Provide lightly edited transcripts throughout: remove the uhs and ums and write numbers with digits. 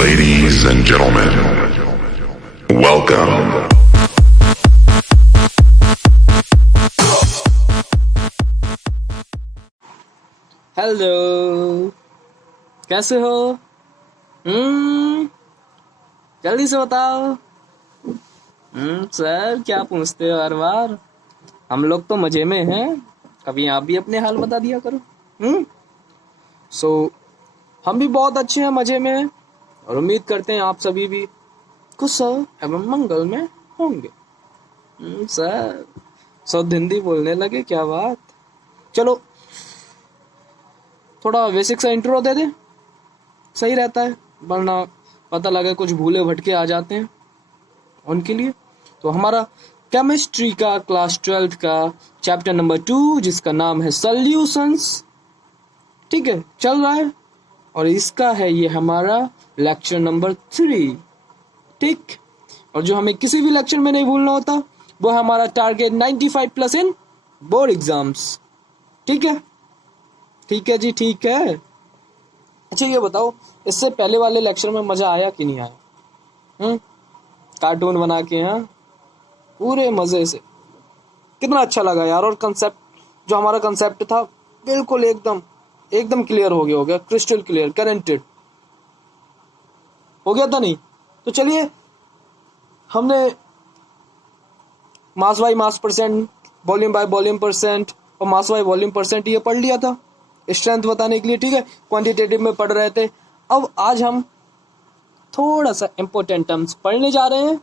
Ladies and gentlemen, welcome. Hello, कैसे हो? जल्दी से बताओ। सर क्या पूछते हो हर बार? हम लोग तो मजे में हैं, कभी आप भी अपने हाल बता दिया करो। सो हम भी बहुत अच्छे हैं, मजे में हैं और उम्मीद करते हैं आप सभी भी कुशल एवं मंगल में होंगे। सर शुद्ध हिंदी बोलने लगे, क्या बात। चलो थोड़ा बेसिक सा इंट्रो दे दें, सही रहता है, वरना पता लगे कुछ भूले भटके आ जाते हैं उनके लिए। तो हमारा केमिस्ट्री का क्लास 12th का चैप्टर नंबर 2 जिसका नाम है सॉल्यूशंस, ठीक है, चल रहा है और इसका है ये हमारा लेक्चर नंबर 3, ठीक। और जो हमें किसी भी लेक्चर में नहीं भूलना होता वो है हमारा टारगेट 95+ इन बोर्ड एग्जाम्स, ठीक है। ठीक है जी, ठीक है। अच्छा ये बताओ, इससे पहले वाले लेक्चर में मजा आया कि नहीं आया? कार्टून बना के, हाँ, पूरे मजे से, कितना अच्छा लगा यार। और कंसेप्ट, जो हमारा कंसेप्ट था बिल्कुल एकदम क्लियर हो गया, क्रिस्टल क्लियर, गारंटेड हो गया था नहीं? तो चलिए, हमने mass by mass percent, volume by volume percent और मास बाय वॉल्यूम परसेंट ये पढ़ लिया था स्ट्रेंथ बताने के लिए, ठीक है। क्वांटिटेटिव में पढ़ रहे थे। अब आज हम थोड़ा सा इंपॉर्टेंट टर्म्स पढ़ने जा रहे हैं,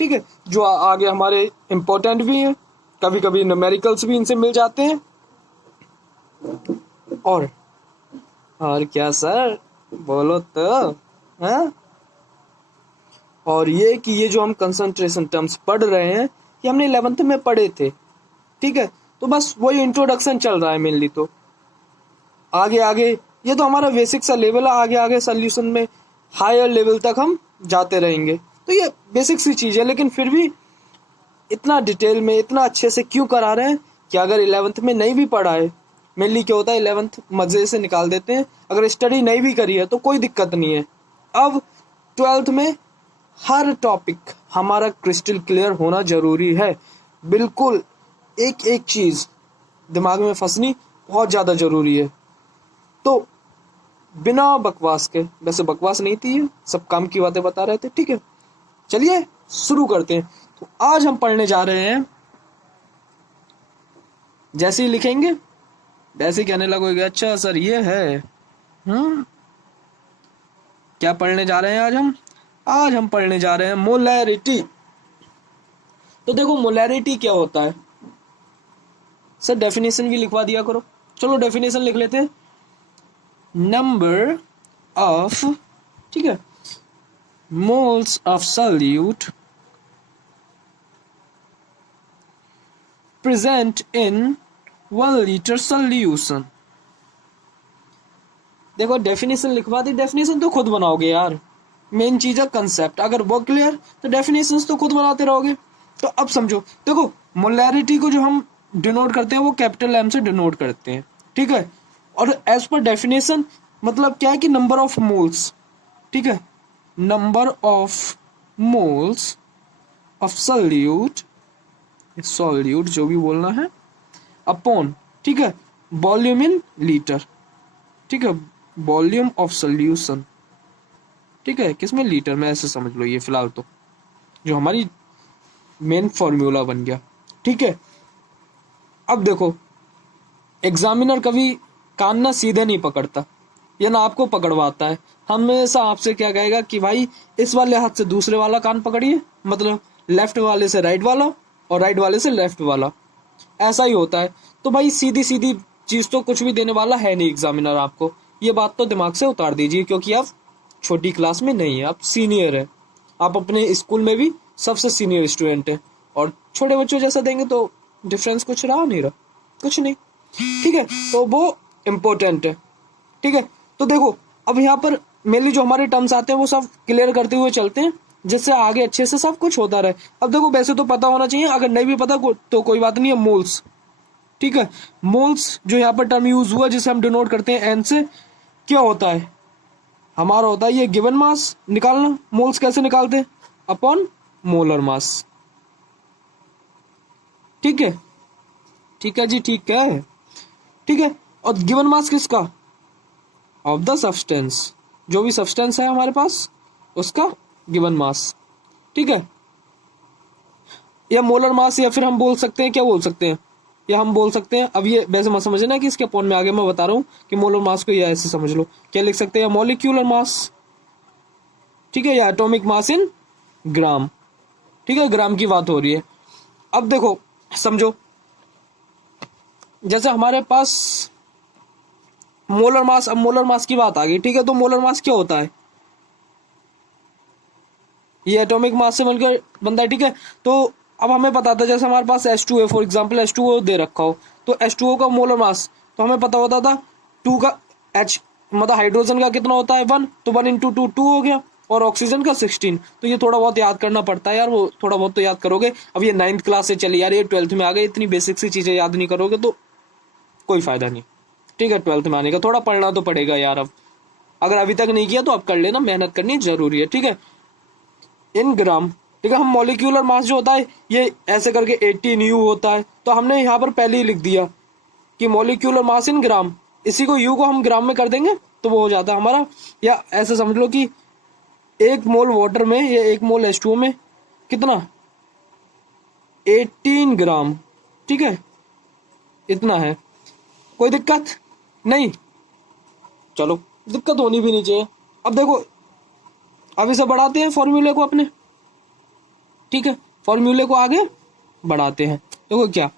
ठीक है, जो आगे हमारे इंपॉर्टेंट भी हैं, कभी कभी न्यूमेरिकल्स भी इनसे मिल जाते हैं। और क्या सर, बोलो तो, हैं? और ये कि ये जो हम कंसंट्रेशन टर्म्स पढ़ रहे हैं ये हमने 11th में पढ़े थे, ठीक है। तो बस वही इंट्रोडक्शन चल रहा है मेनली। तो आगे ये तो हमारा बेसिक सा लेवल है, आगे सॉल्यूशन में हायर लेवल तक हम जाते रहेंगे। तो ये बेसिक सी चीज है, लेकिन फिर भी इतना डिटेल में, इतना अच्छे से क्यों करा रहे हैं कि अगर 11th में नहीं भी पढ़ा है, मेनली क्या होता है 11th मजे से निकाल देते हैं, अगर स्टडी नहीं भी करी है तो कोई दिक्कत नहीं है। अब 12th में हर टॉपिक हमारा क्रिस्टल क्लियर होना जरूरी है, बिल्कुल एक एक चीज दिमाग में फंसनी बहुत ज्यादा जरूरी है। तो बिना बकवास के, वैसे बकवास नहीं थी ये, सब काम की बातें बता रहे थे, ठीक है। चलिए शुरू करते हैं। तो आज हम पढ़ने जा रहे हैं, जैसे ही लिखेंगे वैसे ही कहने लगोगे अच्छा सर ये है। क्या पढ़ने जा रहे हैं आज हम पढ़ने जा रहे हैं मोलैरिटी। तो देखो मोलैरिटी क्या होता है सर, डेफिनेशन भी लिखवा दिया करो। चलो डेफिनेशन लिख लेते हैं। नंबर ऑफ, ठीक है, moles of solute present in 1 litre solution. देखो डेफिनेशन लिखवा दी, डेफिनेशन तो खुद बनाओगे यार, मेन चीज है कंसेप्ट। अगर वो क्लियर तो डेफिनेशंस तो खुद बनाते रहोगे। तो अब समझो, देखो मोलैरिटी को जो हम डिनोट करते हैं वो कैपिटल एम से डिनोट करते हैं, ठीक है। और एज पर डेफिनेशन मतलब क्या है कि नंबर ऑफ मोल्स, ठीक है, number of moles of solute जो भी बोलना है, अपॉन, ठीक है, वॉल्यूम इन लीटर, ठीक है, वॉल्यूम ऑफ सॉल्यूशन, ठीक है, किसमें लीटर में, ऐसे समझ लो ये फिलहाल तो जो हमारी मेन फॉर्मूला बन गया, ठीक है। अब देखो एग्जामिनर कभी कान ना सीधे नहीं पकड़ता, ये ना आपको पकड़वाता है, हमेशा आपसे क्या कहेगा कि भाई इस वाले हाथ से दूसरे वाला कान पकड़िए, मतलब लेफ्ट वाले से राइट वाला और राइट वाले से लेफ्ट वाला, ऐसा ही होता है। तो भाई सीधी सीधी चीज तो कुछ भी देने वाला है नहीं एग्जामिनर आपको, ये बात तो दिमाग से उतार दीजिए, क्योंकि आप छोटी क्लास में नहीं है, आप सीनियर है, आप अपने स्कूल में भी सबसे सीनियर स्टूडेंट है, और छोटे बच्चों जैसा देंगे तो डिफरेंस कुछ रहा, कुछ नहीं, ठीक है। तो वो इम्पोर्टेंट है, ठीक है। तो देखो अब यहाँ पर मेनली जो हमारे टर्म्स आते हैं वो सब क्लियर करते हुए चलते हैं, जिससे आगे अच्छे से सब कुछ होता रहे। अब देखो वैसे तो पता होना चाहिए, अगर नहीं भी पता तो कोई बात नहीं है, मोल्स, ठीक है, मोल्स जो यहाँ पर टर्म यूज हुआ जिसे हम डिनोट करते हैं एन से, क्या होता है हमारा होता है ये गिवन मास निकालना। मोल्स कैसे निकालते हैं? Upon molar mass. ठीक है, ठीक है जी, ठीक है, ठीक है। और गिवन मास किसका? ऑफ द सब्सटेंस, जो भी सब्सटेंस है हमारे पास उसका गिवन मास। ठीक है, या मोलर मास, या फिर हम बोल सकते हैं, क्या बोल सकते हैं, या हम बोल सकते हैं, अब ये वैसे मत समझना कि इसके अपॉन में आगे मैं बता रहा हूँ कि मोलर मास को या ऐसे समझ लो, क्या लिख सकते हैं? Molecular mass. ठीक है, या एटॉमिक मास इन ग्राम। ठीक है, ग्राम की बात हो रही है। अब देखो समझो, जैसे हमारे पास मोलर मास, अब मोलर मास की बात आ गई। ठीक है, तो मोलर मास क्या होता है? ये एटॉमिक मास से मिलकर बनता है। ठीक है, तो अब हमें पता था, जैसे हमारे पास H2 फॉर एग्जांपल H2O दे रखा हो, तो H2O का मोलर मास तो हमें पता होता था 2 का H, मतलब हाइड्रोजन का कितना होता है 1, तो 1 इंटू 2 2 हो गया, और ऑक्सीजन का 16। तो ये थोड़ा बहुत याद करना पड़ता है यार, वो थोड़ा बहुत तो याद करोगे। अब ये 9th क्लास से चली यार, ये 12th में आ गए, इतनी बेसिक सी चीजें याद नहीं करोगे तो कोई फायदा नहीं। ठीक है, 12th में आने का थोड़ा पढ़ना तो पड़ेगा यार। अब अगर अभी तक नहीं किया तो अब कर लेना, मेहनत करनी जरूरी है। ठीक है, इन ग्राम। ठीक है, हम मॉलिक्यूलर मास जो होता है ये ऐसे करके 18 U होता है, तो हमने यहाँ पर पहले ही लिख दिया कि मॉलिक्यूलर मास इन ग्राम, इसी को U को हम ग्राम में कर देंगे तो वो हो जाता है हमारा। या ऐसे समझ लो कि 1 मोल वाटर में या 1 मोल H2O में कितना, 18 ग्राम। ठीक है, इतना है। कोई दिक्कत नहीं, चलो दिक्कत होनी भी नहीं चाहिए। अब देखो, अब इसे बढ़ाते हैं फॉर्मूले को अपने। ठीक है, फॉर्मूले को आगे बढ़ाते हैं। देखो क्या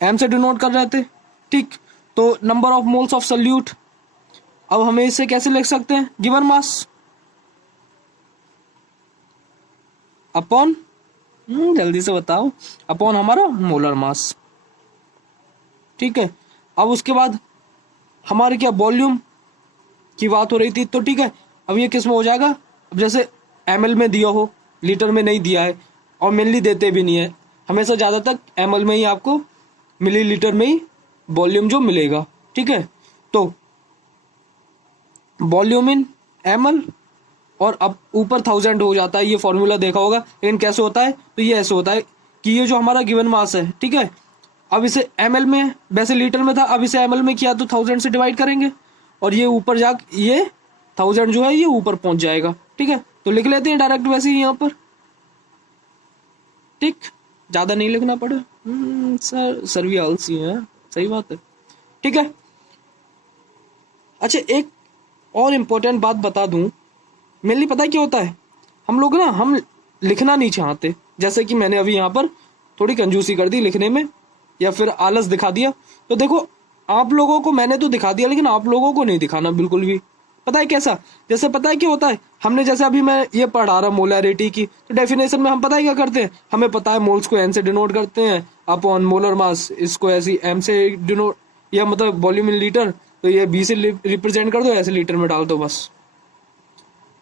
एम से डिनोट कर रहे थे। ठीक, तो number of moles of solute, अब हमें इसे कैसे लिख सकते हैं? गिवन मास अपॉन, जल्दी से बताओ, अपॉन हमारा मोलर मास। ठीक है, अब उसके बाद हमारे क्या वॉल्यूम की बात हो रही थी, तो ठीक है, अब ये किस में हो जाएगा? अब जैसे ml में दिया हो, लीटर में नहीं दिया है, और मेनली देते भी नहीं है, हमेशा ज़्यादा तक ml में ही आपको मिलीलीटर में ही वॉल्यूम जो मिलेगा। ठीक है, तो वॉल्यूम इन ml, और अब ऊपर 1000 हो जाता है, ये फॉर्मूला देखा होगा। लेकिन कैसे होता है? तो ये ऐसे होता है कि ये जो हमारा गिवन मास है, ठीक है, अब इसे ml में, वैसे लीटर में था, अब इसे ml में किया तो 1000 से डिवाइड करेंगे, और ये ऊपर जा, ये 1000 जो है ये ऊपर पहुंच जाएगा। ठीक है, तो लिख लेते हैं डायरेक्ट वैसे ही यहाँ पर। ठीक, ज्यादा नहीं लिखना पड़े। सर भी आलसी है, सही बात है। ठीक है, अच्छा एक और इम्पोर्टेंट बात बता दूं, मेनली पता है क्या होता है, हम लोग ना, हम लिखना नहीं चाहते, जैसे कि मैंने अभी यहाँ पर थोड़ी कंजूसी कर दी लिखने में, या फिर आलस दिखा दिया। तो देखो, आप लोगों को मैंने तो दिखा दिया, लेकिन आप लोगों को नहीं दिखाना बिल्कुल भी। पता है कैसा? जैसे पता है क्या होता है, हमने जैसे अभी मैं ये पढ़ा रहा मोलैरिटी की, तो डेफिनेशन में हम पता है क्या करते हैं, हमें पता है मोल्स को एन से डिनोट करते हैं, अपॉन मोलर मास इसको ऐसी एम से डिनोट, या मतलब वॉल्यूम इन लीटर, तो ये बी से रिप्रेजेंट कर दो, ऐसे लीटर में डाल दो बस।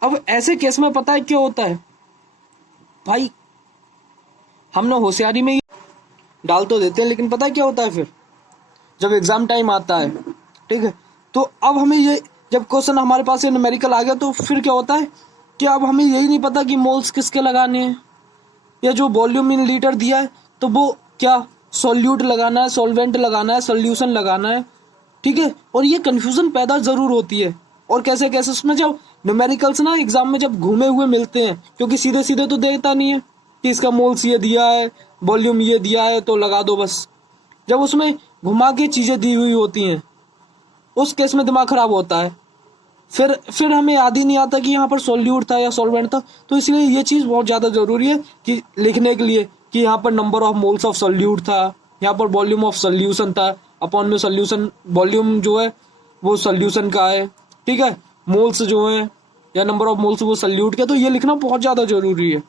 अब ऐसे केस में पता है क्या होता है भाई, हमने होशियारी में डाल तो देते हैं, लेकिन पता है क्या होता है फिर जब एग्जाम टाइम आता है, ठीक है, तो अब हमें ये, जब क्वेश्चन हमारे पास ये न्यूमेरिकल आ गया, तो फिर क्या होता है कि अब हमें यही नहीं पता कि मोल्स किसके लगाने हैं, या जो वॉल्यूम इन लीटर दिया है तो वो क्या सॉल्यूट लगाना है, सॉल्वेंट लगाना है, सोल्यूशन लगाना है। ठीक है, और ये कंफ्यूजन पैदा जरूर होती है। और कैसे कैसे उसमें जब न्यूमेरिकल्स ना एग्जाम में जब घूमे हुए मिलते हैं, क्योंकि सीधे सीधे तो देता नहीं है कि इसका मोल्स ये दिया है, वॉल्यूम ये दिया है तो लगा दो बस। जब उसमें घुमा के चीजें दी हुई होती हैं, उस केस में दिमाग खराब होता है। फिर हमें याद ही नहीं आता कि यहाँ पर सॉल्यूट था या सॉल्वेंट था। तो इसलिए ये चीज़ बहुत ज़्यादा ज़रूरी है कि लिखने के लिए कि यहाँ पर number of moles of solute था, यहाँ पर वॉल्यूम ऑफ सॉल्यूशन था, अपॉन में सॉल्यूशन वॉल्यूम जो है वो सॉल्यूशन का है। ठीक है, मोल्स जो है या नंबर ऑफ मोल्स वो सॉल्यूट का, तो ये लिखना बहुत ज़्यादा ज़रूरी है।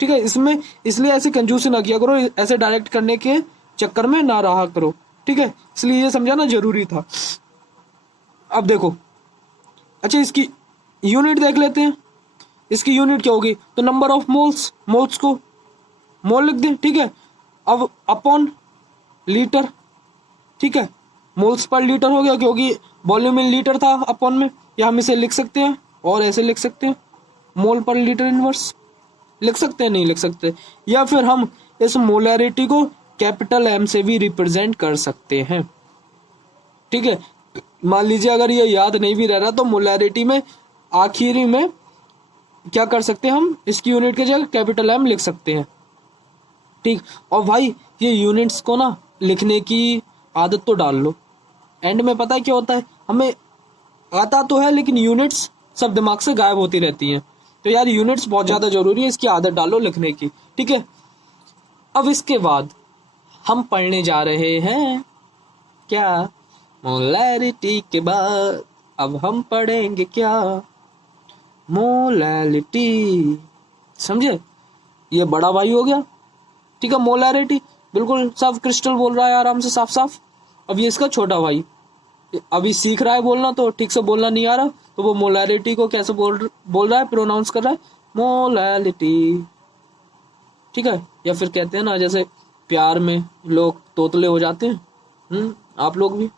ठीक है, इसमें इसलिए ऐसे कंजूसी ना किया करो, ऐसे डायरेक्ट करने के चक्कर में ना रहा करो। ठीक है, इसलिए ये समझाना जरूरी था। अब देखो, अच्छा इसकी यूनिट देख लेते हैं। इसकी यूनिट क्या होगी? तो नंबर ऑफ मोल्स, मोल्स को मोल लिख दें। ठीक है, अब अपॉन लीटर। ठीक है, मोल्स पर लीटर हो गया क्योंकि वॉल्यूम इन लीटर था अपॉन में। या हम इसे लिख सकते हैं और ऐसे लिख सकते हैं, मोल पर लीटर इनवर्स लिख सकते हैं, नहीं लिख सकते। या फिर हम इस मोलैरिटी को कैपिटल एम से भी रिप्रेजेंट कर सकते हैं, ठीक है। मान लीजिए अगर ये याद नहीं भी रह रहा तो मोलैरिटी में आखिरी में क्या कर सकते हैं, हम इसकी यूनिट की जगह कैपिटल एम लिख सकते हैं, ठीक। और भाई ये यूनिट्स को ना लिखने की आदत तो डाल लो, एंड में पता है क्या होता है, हमें आता तो है लेकिन यूनिट्स सब दिमाग से गायब होती रहती हैं। तो यार यूनिट्स बहुत ज्यादा जरूरी है, इसकी आदत डालो लिखने की, ठीक है। अब इसके बाद हम पढ़ने जा रहे हैं क्या, मोलैरिटी के बाद अब हम पढ़ेंगे क्या, मोलैरिटी, समझे, ये बड़ा भाई हो गया, ठीक है। मोलैरिटी बिल्कुल साफ क्रिस्टल बोल रहा है आराम से साफ साफ। अब ये इसका छोटा भाई अभी सीख रहा है बोलना, तो ठीक से बोलना नहीं आ रहा, तो वो मोलैरिटी को कैसे बोल रहा है, प्रोनाउंस कर रहा है मोलैरिटी, ठीक है। या फिर कहते हैं ना जैसे प्यार में लोग तोतले हो जाते हैं, आप लोग भी,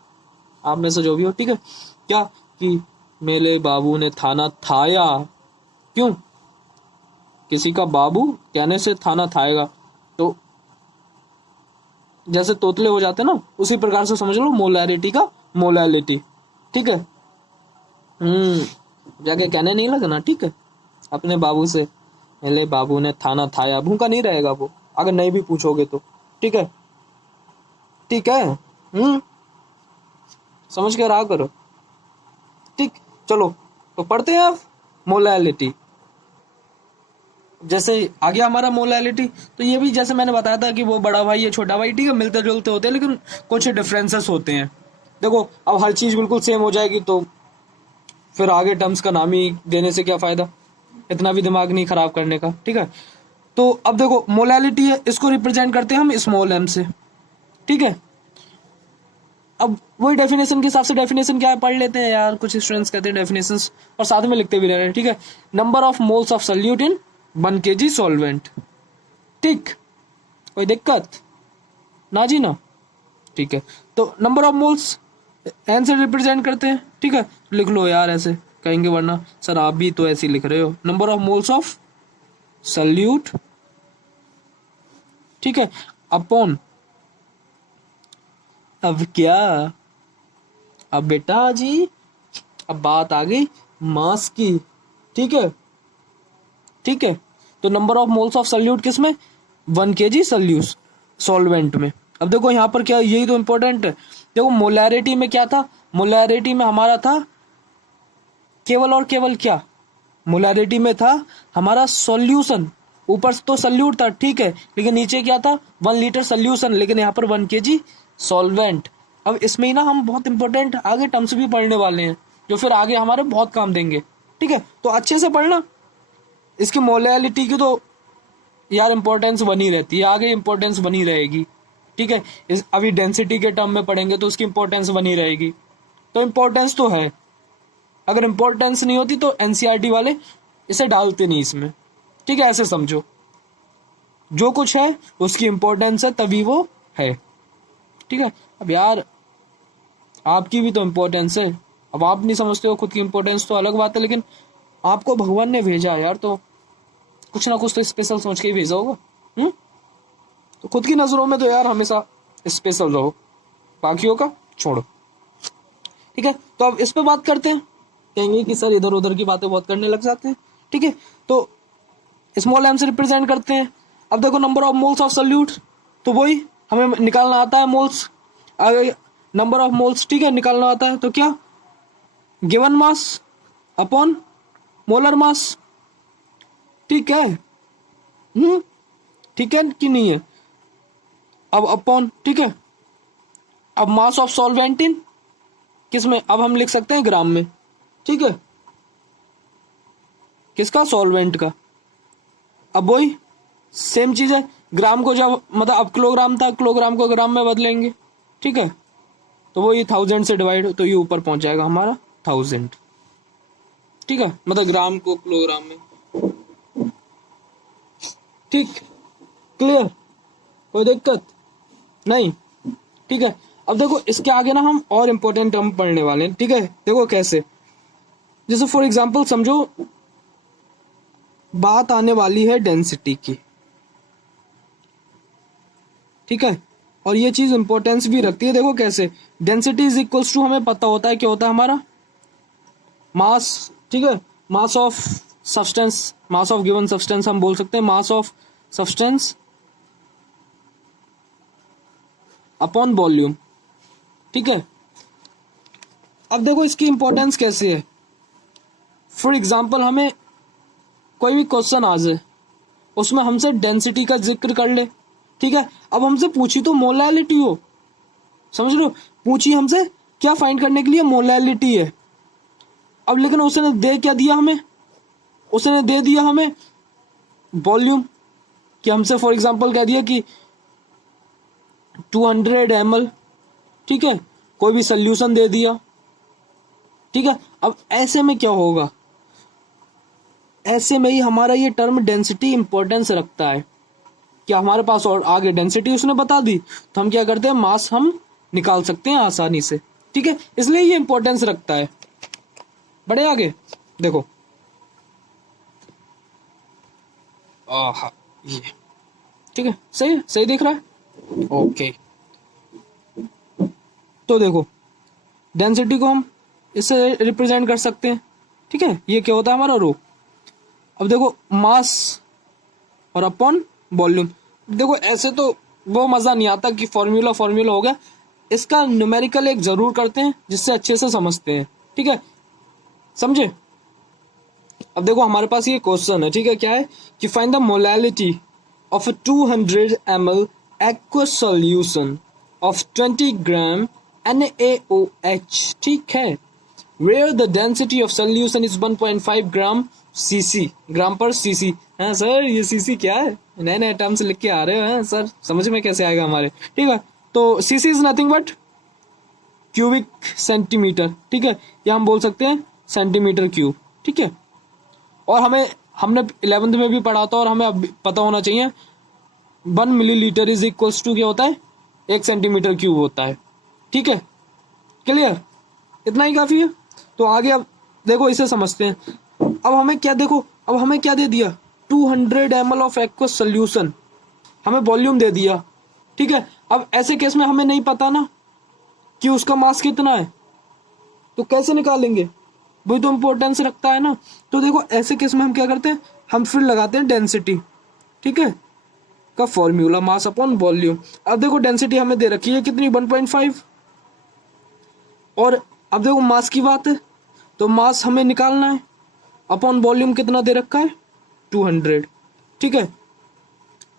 आप में से जो भी हो, ठीक है। क्या कि मेरे बाबू ने थाना थाया, क्यों, किसी का बाबू कहने से थाना थाएगा, तो जैसे तोतले हो जाते हैं ना, उसी प्रकार से समझ लो मोलैरिटी का मोलैलिटी, ठीक है। जाके कहने नहीं लगना, ठीक है, अपने बाबू से, मेरे बाबू ने थाना थाया, भूखा नहीं रहेगा वो अगर नहीं भी पूछोगे तो, ठीक है, ठीक है। समझ के रहा करो, ठीक। चलो तो पढ़ते हैं अब मोलैलिटी। जैसे आ गया हमारा मोलैलिटी, तो ये भी जैसे मैंने बताया था कि वो बड़ा भाई ये छोटा भाई, ठीक है, मिलते जुलते होते हैं लेकिन कुछ डिफरेंसेस होते हैं। देखो अब हर चीज बिल्कुल सेम हो जाएगी तो फिर आगे टर्म्स का नाम ही देने से क्या फायदा, इतना भी दिमाग नहीं खराब करने का, ठीक है। तो अब देखो मोलैलिटी है, इसको रिप्रेजेंट करते हैं हम स्मॉल एम से, ठीक है। अब वही डेफिनेशन के हिसाब से, डेफिनेशन क्या है पढ़ लेते हैं यार, कुछ स्टूडेंट्स कहते हैं डेफिनेशंस और साथ में लिखते भी रह रहे हैं, ठीक है। Number of moles of solute in 1 kg solvent, ठीक, कोई दिक्कत ना जी ना, ठीक है। तो नंबर ऑफ मोल्स एन से रिप्रेजेंट करते हैं, ठीक है, लिख लो यार ऐसे कहेंगे, वरना सर आप भी तो ऐसे ही लिख रहे हो, number of moles of solute, ठीक है, अपॉन, अब क्या, अब बेटा जी अब बात आ गई मास की, ठीक है, ठीक है। तो number of moles of solute किस में, 1 kg सॉल्यूट सॉल्वेंट में। अब देखो यहाँ पर क्या, यही तो इंपॉर्टेंट है, देखो मोलैरिटी में क्या था, मोलैरिटी में हमारा था केवल और केवल क्या, मोलैरिटी में था हमारा सॉल्यूशन, ऊपर तो सॉल्यूट था, ठीक है, लेकिन नीचे क्या था 1 लीटर सॉल्यूशन, लेकिन यहाँ पर 1 kg सॉल्वेंट। अब इसमें ही ना हम बहुत इंपॉर्टेंट आगे टर्म्स भी पढ़ने वाले हैं जो फिर आगे हमारे बहुत काम देंगे, ठीक है। तो अच्छे से पढ़ना, इसकी मोलैलिटी की तो यार इंपॉर्टेंस बनी रहती है, आगे इंपॉर्टेंस बनी रहेगी, ठीक है। अभी डेंसिटी के टर्म में पढ़ेंगे तो उसकी इंपॉर्टेंस बनी रहेगी, तो इंपॉर्टेंस तो है, अगर इंपॉर्टेंस नहीं होती तो एनसीईआरटी वाले इसे डालते नहीं इसमें, ठीक है। ऐसे समझो जो कुछ है उसकी इंपॉर्टेंस है तभी वो है, ठीक है। अब यार आपकी भी तो इम्पोर्टेंस है, अब आप नहीं समझते हो खुद की इम्पोर्टेंस तो अलग बात है, लेकिन आपको भगवान ने भेजा यार, तो कुछ ना कुछ तो स्पेशल सोच के ही भेजा होगा, तो खुद की नजरों में तो यार हमेशा स्पेशल रहो, बाकियों का छोड़ो, ठीक है। तो अब इस पे बात करते हैं, कहेंगे कि सर इधर उधर की बातें बहुत करने लग जाते हैं, ठीक है। तो स्मॉल एम से रिप्रेजेंट करते हैं। अब देखो number of moles of solute, तो वही हमें निकालना आता है मोल्स, नंबर ऑफ मोल्स, ठीक है, निकालना आता है, तो क्या given mass upon molar mass, ठीक है, ठीक है कि नहीं है, अब अपॉन, ठीक है। अब मास ऑफ सॉल्वेंट इन किस में, अब हम लिख सकते हैं ग्राम में, ठीक है, किसका, सॉल्वेंट का। अब वही सेम चीज है, ग्राम को जब मतलब अब किलोग्राम था, किलोग्राम को ग्राम में बदलेंगे, ठीक है, तो वो ये 1000 से डिवाइड, तो ये ऊपर पहुंच जाएगा हमारा 1000, ठीक है, मतलब ग्राम को किलोग्राम में, ठीक, क्लियर, कोई दिक्कत नहीं, ठीक है। अब देखो इसके आगे ना हम और इम्पोर्टेंट टर्म पढ़ने वाले हैं, ठीक है। देखो कैसे, जैसे फॉर एग्जांपल समझो बात आने वाली है डेंसिटी की, ठीक है, और ये चीज इंपॉर्टेंस भी रखती है। देखो कैसे, डेंसिटी इज इक्वल्स टू, हमें पता होता है क्या होता है हमारा मास, ठीक है, mass of substance, mass of given substance हम बोल सकते हैं mass of substance upon volume, ठीक है। अब देखो इसकी इंपॉर्टेंस कैसे है। फॉर एग्जांपल हमें कोई भी क्वेश्चन आ जाए, उसमें हमसे डेंसिटी का जिक्र कर ले, ठीक है। अब हमसे पूछी तो मोलैलिटी हो, समझ लो, पूछी हमसे क्या फाइंड करने के लिए, मोलैलिटी है। अब लेकिन उसने दे क्या दिया हमें, उसने दे दिया हमें वॉल्यूम, कि हमसे फॉर एग्जांपल कह दिया कि 200 ml, ठीक है, कोई भी सोल्यूशन दे दिया, ठीक है। अब ऐसे में क्या होगा, ऐसे में ही हमारा ये टर्म डेंसिटी इंपॉर्टेंस रखता है कि हमारे पास और आगे डेंसिटी उसने बता दी, तो हम क्या करते हैं, मास हम निकाल सकते हैं आसानी से, ठीक है, इसलिए ये इंपॉर्टेंस रखता है। बढ़े आगे, देखो ये ठीक है, सही है, सही दिख रहा है, ओके। तो देखो डेंसिटी को हम इससे रिप्रेजेंट कर सकते हैं, ठीक है, ये क्या होता है हमारा रो। अब देखो मास और अपॉन वॉल्यूम, देखो ऐसे तो वो मजा नहीं आता कि फॉर्मूला फॉर्मूला हो गया, इसका न्यूमेरिकल एक जरूर करते हैं जिससे अच्छे से समझते हैं, ठीक है, समझे। अब देखो हमारे पास ये क्वेश्चन है, ठीक है, क्या है कि find the molality of a 200 ml aqueous solution of 20 gram NaOH, ठीक है, where the density of solution is 1.5 gram cc, ग्राम पर cc। हाँ सर, ये cc क्या है, नए नए टर्म्स लिख के आ रहे हो, हैं सर, समझ में कैसे आएगा हमारे, ठीक है। तो cc is nothing but cubic centimetre, ठीक है, या हम बोल सकते हैं सेंटीमीटर क्यूब, ठीक है। और हमने 11th में भी पढ़ा था और हमें अब पता होना चाहिए 1 मिलीलीटर इज इक्वल्स टू क्या होता है, 1 सेंटीमीटर क्यूब होता है, ठीक है, क्लियर, इतना ही काफी है। तो आगे अब देखो इसे समझते हैं। अब हमें क्या, देखो अब हमें क्या दे दिया, 200 ml ऑफ एक्वस सोल्यूशन, हमें वॉल्यूम दे दिया, ठीक है। अब ऐसे केस में हमें नहीं पता ना कि उसका मास कितना है, तो कैसे निकालेंगे, वही तो इम्पोर्टेंस रखता है ना। तो देखो ऐसे केस में हम क्या करते हैं, हम फिर लगाते हैं डेंसिटी, ठीक है, का फॉर्मूला मास अपॉन वॉल्यूम। अब देखो डेंसिटी हमें दे रखी है कितनी, 1.5, और अब देखो मास की बात है तो मास हमें निकालना है, अपॉन वॉल्यूम कितना दे रखा है, 200, ठीक है।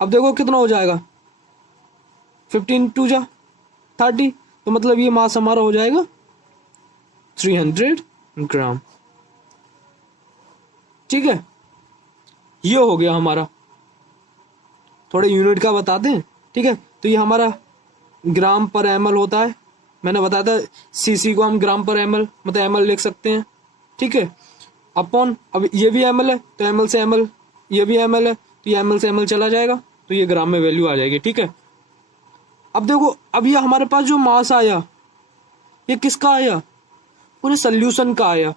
अब देखो कितना हो जाएगा, 15 2 जा 30, तो मतलब ये मास हमारा हो जाएगा 300 ग्राम, ठीक है। ये हो गया हमारा, थोड़े यूनिट का बता दें, ठीक है। तो ये हमारा ग्राम पर ml होता है, मैंने बताया था सीसी को हम ग्राम पर ml मतलब ml लिख सकते हैं, ठीक है, अपॉन, अब ये भी ml है तो ml से ml, ये भी ml है तो ये ml से ml चला जाएगा, तो ये ग्राम में वैल्यू आ जाएगी, ठीक है। अब देखो अब ये हमारे पास जो मास आया, ये किसका आया, पूरे सोल्यूशन का आया,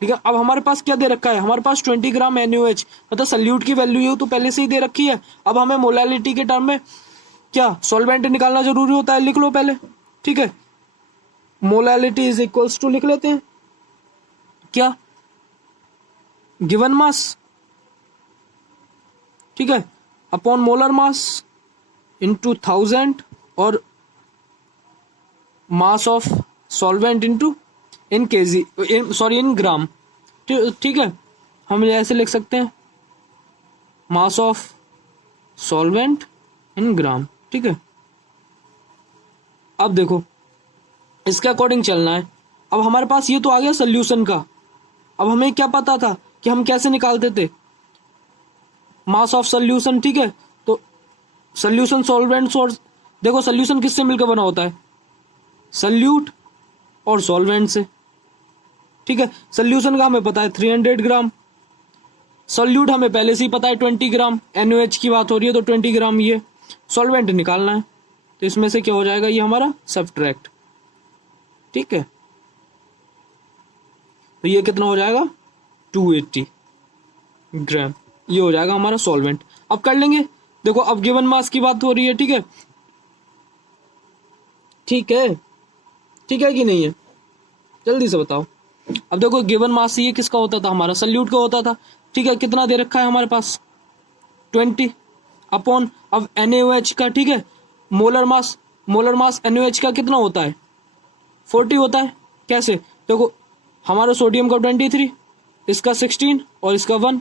ठीक है। अब हमारे पास क्या दे रखा है, हमारे पास 20 ग्राम NaOH, मतलब सल्यूट की वैल्यू ये तो पहले से ही दे रखी है। अब हमें मोलैलिटी के टर्म में क्या सॉल्वेंट निकालना जरूरी होता है, लिख लो पहले, ठीक है। मोलैलिटी इज इक्वल्स टू लिख लेते हैं क्या, गिवन मास, ठीक है, अपॉन मोलर मास इनटू 1000 और mass of solvent into in KG, sorry in gram, ठीक है। हम ऐसे लिख सकते हैं मास ऑफ सॉल्वेंट इन ग्राम, ठीक है। अब देखो इसके अकॉर्डिंग चलना है। अब हमारे पास ये तो आ गया सोल्यूशन का, अब हमें क्या पता था कि हम कैसे निकालते थे, मास ऑफ सोल्यूशन, ठीक है। तो सोल्यूशन सॉल्वेंट सोर्स, देखो सोल्यूशन किससे मिलकर बना होता है, सल्यूट और सॉल्वेंट से, ठीक है। सोल्यूशन का हमें पता है 300 ग्राम, सॉल्यूट हमें पहले से ही पता है 20 ग्राम, NaOH की बात हो रही है तो 20 ग्राम, ये सॉल्वेंट निकालना है, तो इसमें से क्या हो जाएगा, ये हमारा सब्ट्रैक्ट, ठीक है। तो ये कितना हो जाएगा 280 ग्राम, ये हो जाएगा हमारा सॉल्वेंट। अब कर लेंगे, देखो अब गिवन मास की बात हो रही है, ठीक है, ठीक है, ठीक है कि नहीं है, जल्दी से बताओ। अब देखो गिवन मास ये किसका होता था, हमारा सल्यूट का होता था, ठीक है, कितना दे रखा है हमारे पास 20 अपॉन, अब NaOH का, ठीक है, मोलर मास NaOH का कितना होता है 40 होता है। कैसे, देखो हमारा सोडियम का 23, इसका 16 और इसका 1,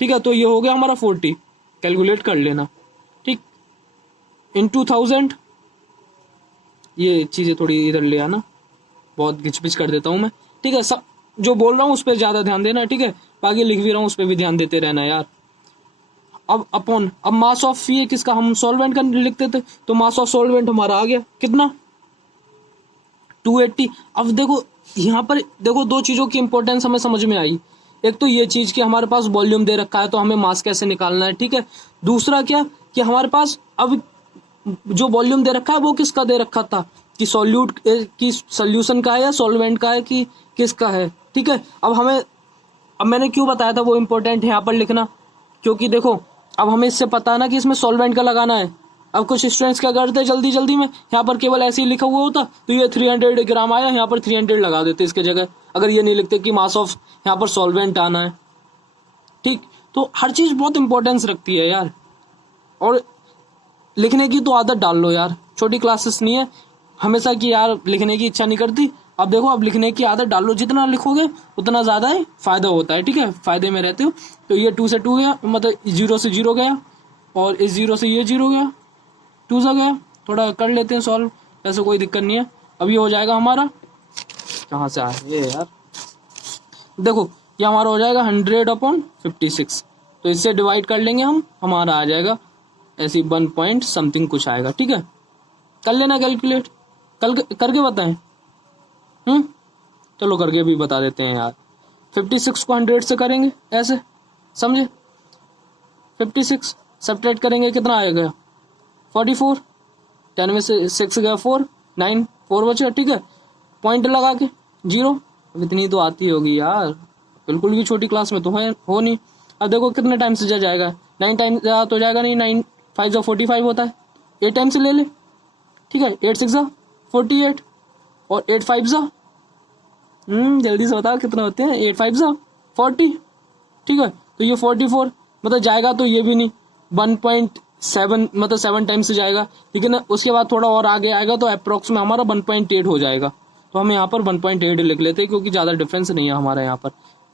ठीक है, तो ये हो गया हमारा 40, कैलकुलेट कर लेना, ठीक, इन 2000, ये चीज़ें थोड़ी इधर ले आना, बहुत घिचपिच कर देता हूँ मैं, ठीक है, सब जो बोल रहा हूँ उस पर ज़्यादा ध्यान देना, ठीक है, बाकी लिख भी रहा हूँ उस पर भी ध्यान देते रहना यार। अब अपॉन, अब मास ऑफ ये किसका, हम सॉल्वेंट का लिखते थे, तो मास ऑफ सॉल्वेंट हमारा आ गया कितना 280। अब देखो यहाँ पर देखो दो चीज़ों की इंपॉर्टेंस हमें समझ में आई, एक तो ये चीज़ कि हमारे पास वॉल्यूम दे रखा है तो हमें मास कैसे निकालना है, ठीक है, दूसरा क्या कि हमारे पास अब जो वॉल्यूम दे रखा है वो किसका दे रखा था, कि सॉल्यूट की सोल्यूशन का है या सॉल्वेंट का है कि किसका है, ठीक है। अब मैंने क्यों बताया था वो इम्पोर्टेंट है यहाँ पर लिखना, क्योंकि देखो अब हमें इससे पता है ना कि इसमें सॉल्वेंट का लगाना है। अब कुछ स्टूडेंट्स क्या करते जल्दी जल्दी में, यहाँ पर केवल ऐसे ही लिखा हुआ होता तो ये 300 ग्राम आया, यहाँ पर 300 लगा देते इसके जगह, अगर ये नहीं लिखते कि मास ऑफ यहाँ पर सॉल्वेंट आना है, ठीक। तो हर चीज़ बहुत इंपॉर्टेंस रखती है यार, और लिखने की तो आदत डाल लो यार, छोटी क्लासेस नहीं है हमेशा कि यार लिखने की इच्छा नहीं करती। अब देखो अब लिखने की आदत डाल लो, जितना लिखोगे उतना ज़्यादा ही फायदा होता है, ठीक है, फायदे में रहते हो। तो ये 2 से 2 गया, मतलब 0 से 0 गया, और इस 0 से ये 0 गया, 2 सा गया, थोड़ा कर लेते हैं सॉल्व, ऐसे कोई दिक्कत नहीं है। अब ये हो जाएगा हमारा, कहाँ से आए यार, देखो ये हमारा हो जाएगा 100/56, तो इससे डिवाइड कर लेंगे हम, हमारा आ जाएगा ऐसी 1 पॉइंट समथिंग कुछ आएगा, ठीक है, कर लेना कैलकुलेट, कल करके बताएं, चलो करके भी बता देते हैं यार। 56 को 100 से करेंगे ऐसे, समझे, 56 सब्ट्रैक्ट करेंगे कितना आएगा 44, 10 में से 6 गया 4, 9 4 बचे, ठीक है, पॉइंट लगा के 0, अब इतनी तो आती होगी यार, बिल्कुल भी छोटी क्लास में तो है हो नहीं। अब देखो कितने टाइम से जाएगा, 9 टाइम तो जाएगा नहीं, 9 5 45 होता है, 8 टाइम से ले ले, ठीक है, 8 6 48 और 8 5 जल्दी से बताओ कितना होते हैं, 8 5 40, ठीक है, तो ये 44, मतलब जाएगा तो ये भी नहीं 1.7, मतलब 7 टाइम से जाएगा, लेकिन उसके बाद थोड़ा और आगे आएगा तो अप्रोक्स में हमारा 1.8 हो जाएगा, तो हम यहाँ पर 1.8 लिख लेते हैं क्योंकि ज़्यादा डिफरेंस नहीं है हमारा यहाँ पर।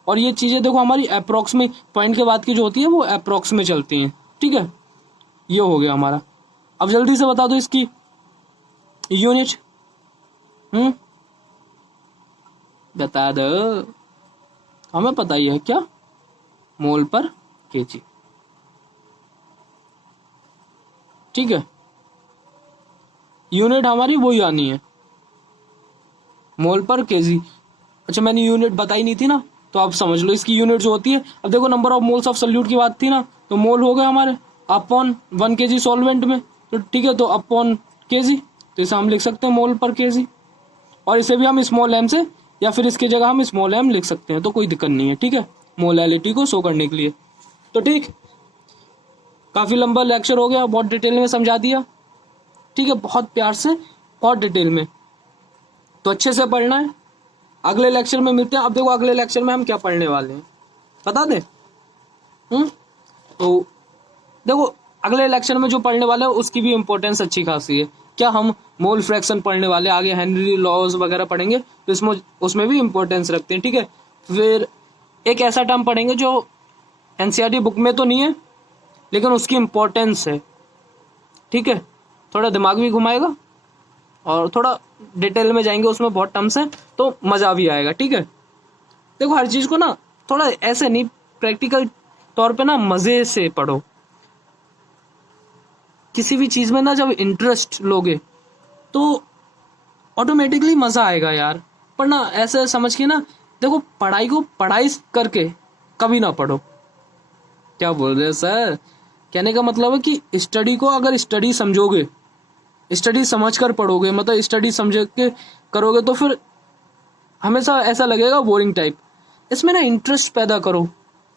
और ये चीज़ें देखो हमारी अप्रोक्स में, पॉइंट के बाद की जो होती है वो अप्रोक्स में चलती हैं, ठीक है, ये हो गया हमारा। अब जल्दी से बता दो इसकी यूनिट, बता दो, हमें पता ही है क्या, मोल पर केजी, ठीक है, यूनिट हमारी वही आनी है, मोल पर केजी। अच्छा मैंने यूनिट बताई नहीं थी ना, तो आप समझ लो इसकी यूनिट जो होती है। अब देखो number of moles of solute की बात थी ना, तो मोल हो गए हमारे अपॉन 1 kg सॉल्वेंट में, तो ठीक है, तो अपॉन केजी, तो इसे हम लिख सकते हैं मोल पर केजी, और इसे भी हम स्मॉल एम से या फिर इसकी जगह हम स्मॉल एम लिख सकते हैं, तो कोई दिक्कत नहीं है, ठीक है, मोलैलिटी को शो करने के लिए। तो ठीक, काफ़ी लंबा लेक्चर हो गया, बहुत डिटेल में समझा दिया, ठीक है, बहुत प्यार से, बहुत डिटेल में, तो अच्छे से पढ़ना है। अगले लेक्चर में मिलते हैं। अब देखो अगले लेक्चर में हम क्या पढ़ने वाले हैं बता दें, तो देखो अगले लेक्चर में जो पढ़ने वाले हैं उसकी भी इम्पोर्टेंस अच्छी खासी है। क्या हम मोल फ्रैक्शन पढ़ने वाले, आगे हेनरी लॉज वगैरह पढ़ेंगे, तो इसमें उसमें भी इम्पोर्टेंस रखते हैं, ठीक है। फिर एक ऐसा टर्म पढ़ेंगे जो एनसीईआरटी बुक में तो नहीं है लेकिन उसकी इम्पोर्टेंस है, ठीक है, थोड़ा दिमाग भी घुमाएगा और थोड़ा डिटेल में जाएंगे, उसमें बहुत टर्म्स हैं तो मज़ा भी आएगा, ठीक है। देखो हर चीज़ को ना थोड़ा ऐसे नहीं, प्रैक्टिकल तौर पे ना मज़े से पढ़ो, किसी भी चीज़ में ना जब इंटरेस्ट लोगे तो ऑटोमेटिकली मज़ा आएगा यार। पर ना ऐसे समझ के ना, देखो पढ़ाई को पढ़ाई करके कभी ना पढ़ो। क्या बोल रहे हैं सर, कहने का मतलब है कि स्टडी को अगर स्टडी समझोगे, स्टडी समझ कर पढ़ोगे, मतलब स्टडी समझ के करोगे, तो फिर हमेशा ऐसा लगेगा बोरिंग टाइप। इसमें ना इंटरेस्ट पैदा करो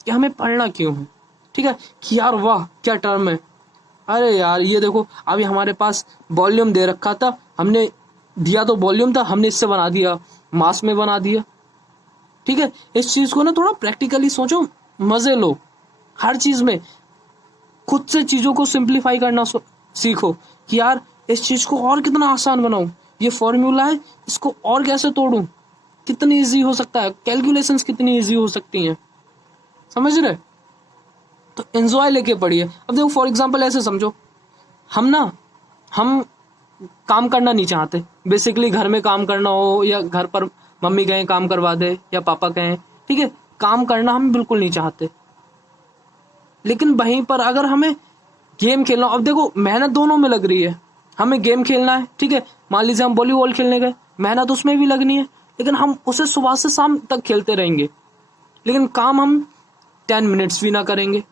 कि हमें पढ़ना क्यों है, ठीक है, कि यार वाह क्या टर्म है, अरे यार ये देखो अभी हमारे पास वॉल्यूम दे रखा था, हमने दिया तो वॉल्यूम था, हमने इससे बना दिया, मास में बना दिया, ठीक है। इस चीज को ना थोड़ा प्रैक्टिकली सोचो, मजे लो, हर चीज में खुद से चीजों को सिंप्लीफाई करना सीखो कि यार इस चीज को और कितना आसान बनाऊं, ये फॉर्मूला है इसको और कैसे तोड़ूं, कितनी इजी हो सकता है, कैलकुलेशंस कितनी इजी हो सकती हैं, समझ रहे। तो एंजॉय लेके पढ़िए। अब देखो फॉर एग्जांपल ऐसे समझो, हम काम करना नहीं चाहते, बेसिकली घर में काम करना हो या घर पर मम्मी कहें काम करवा दे या पापा कहें, ठीक है, काम करना हम बिल्कुल नहीं चाहते, लेकिन वहीं पर अगर हमें गेम खेलना, अब देखो मेहनत दोनों में लग रही है, हमें गेम खेलना है, ठीक है, मान लीजिए हम वॉलीबॉल खेलने गए, मेहनत उसमें भी लगनी है, लेकिन हम उसे सुबह से शाम तक खेलते रहेंगे, लेकिन काम हम 10 मिनट्स भी ना करेंगे।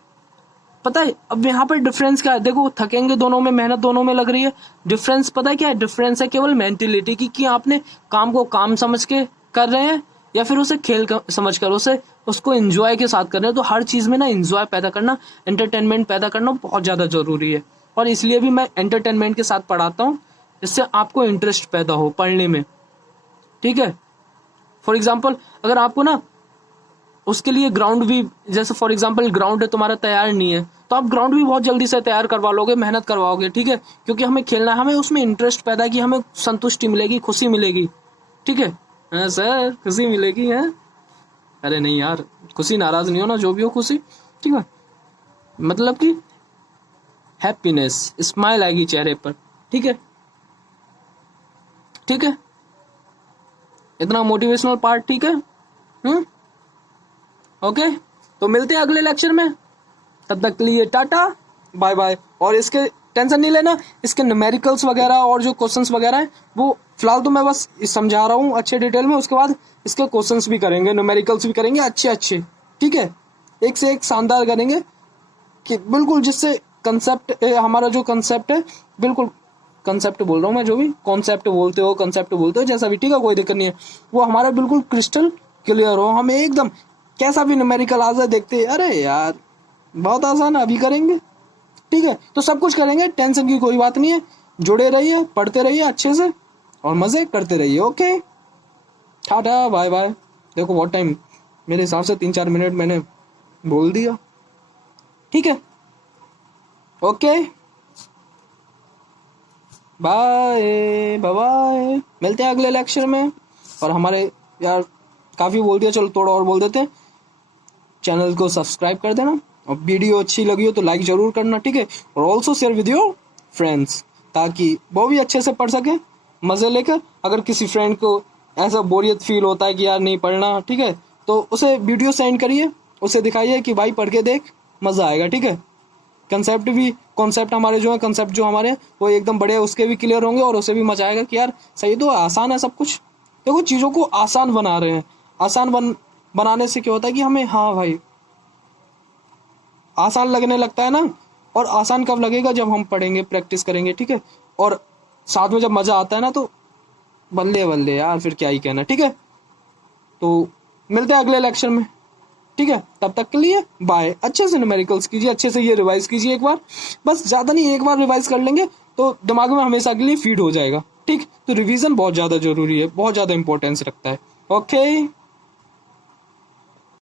पता है अब यहाँ पर डिफरेंस क्या है, देखो थकेंगे दोनों में, मेहनत दोनों में लग रही है, डिफरेंस पता है क्या है, डिफरेंस है केवल मेंटेलिटी की, कि आपने काम को काम समझ के कर रहे हैं या फिर उसे खेल समझ कर उसको एंजॉय के साथ कर रहे हैं। तो हर चीज में ना एंजॉय पैदा करना, एंटरटेनमेंट पैदा करना बहुत ज्यादा जरूरी है, और इसलिए भी मैं एंटरटेनमेंट के साथ पढ़ाता हूँ, जिससे आपको इंटरेस्ट पैदा हो पढ़ने में, ठीक है। फॉर एग्जाम्पल अगर आपको ना उसके लिए ग्राउंड भी, जैसे फॉर एग्जांपल ग्राउंड है तुम्हारा तैयार नहीं है, तो आप ग्राउंड भी बहुत जल्दी से तैयार करवा लोगे, मेहनत करवाओगे, ठीक है, क्योंकि हमें खेलना है, हमें उसमें इंटरेस्ट पैदा है कि हमें संतुष्टि मिलेगी, खुशी मिलेगी, ठीक है। हाँ सर खुशी मिलेगी है, अरे नहीं यार खुशी, नाराज नहीं होना, जो भी हो खुशी, ठीक है, मतलब कि हैप्पीनेस, स्माइल आएगी चेहरे पर, ठीक है, ठीक है, इतना मोटिवेशनल पार्ट, ठीक है। ओके, तो मिलते हैं अगले लेक्चर में, तब तक के लिए टाटा बाय बाय। और इसके टेंशन नहीं लेना, इसके न्यूमेरिकल्स वगैरह और जो क्वेश्चंस वगैरह हैं वो फिलहाल तो मैं बस समझा रहा हूँ अच्छे डिटेल में, उसके बाद इसके क्वेश्चंस भी करेंगे, न्यूमेरिकल्स भी करेंगे अच्छे अच्छे, ठीक है, एक से एक शानदार करेंगे, कि बिल्कुल जिससे कंसेप्ट, हमारा जो कंसेप्ट है, बिल्कुल कंसेप्ट बोल रहा हूँ मैं, जो भी कॉन्सेप्ट बोलते हो, कंसेप्ट बोलते हो, जैसा भी, ठीक है, कोई दिक्कत नहीं है, वो हमारा बिल्कुल क्रिस्टल क्लियर हो, हमें एकदम कैसा भी न्यूमेरिकल आ जाए देखते अरे यार बहुत आसान है, अभी करेंगे, ठीक है, तो सब कुछ करेंगे, टेंशन की कोई बात नहीं है, जुड़े रहिए, पढ़ते रहिए अच्छे से और मजे करते रहिए। Okay tata bye bye. देखो बहुत टाइम, मेरे हिसाब से 3-4 मिनट मैंने बोल दिया, ठीक है, ओके बाय बाय, मिलते हैं अगले लेक्चर में। और हमारे यार काफी बोल दिया, चलो थोड़ा और बोल देते हैं, चैनल को सब्सक्राइब कर देना, और वीडियो अच्छी लगी हो तो लाइक जरूर करना, ठीक है, और also share with your friends, ताकि वो भी अच्छे से पढ़ सके मजे लेकर। अगर किसी फ्रेंड को ऐसा बोरियत फील होता है कि यार नहीं पढ़ना, ठीक है, तो उसे वीडियो सेंड करिए, उसे दिखाइए कि भाई पढ़ के देख, मजा आएगा, ठीक है। कॉन्सेप्ट हमारे जो है, कंसेप्ट जो हमारे वो एकदम बड़े, उसके भी क्लियर होंगे और उसे भी मजा आएगा कि यार सही तो आसान है सब कुछ। देखो चीजों को आसान बना रहे हैं, बनाने से क्या होता है कि हमें, हाँ भाई आसान लगने लगता है ना, और आसान कब लगेगा, जब हम पढ़ेंगे, प्रैक्टिस करेंगे, ठीक है, और साथ में जब मजा आता है ना, तो बल्ले बल्ले यार फिर क्या ही कहना, ठीक है। तो मिलते हैं अगले लेक्चर में, ठीक है, तब तक के लिए बाय। अच्छे से न्यूमेरिकल्स कीजिए, अच्छे से ये रिवाइज कीजिए एक बार, बस ज्यादा नहीं, एक बार रिवाइज कर लेंगे तो दिमाग में हमेशा के लिए फीड हो जाएगा, ठीक। तो रिवीजन बहुत ज्यादा जरूरी है, बहुत ज्यादा इंपॉर्टेंस रखता है। ओके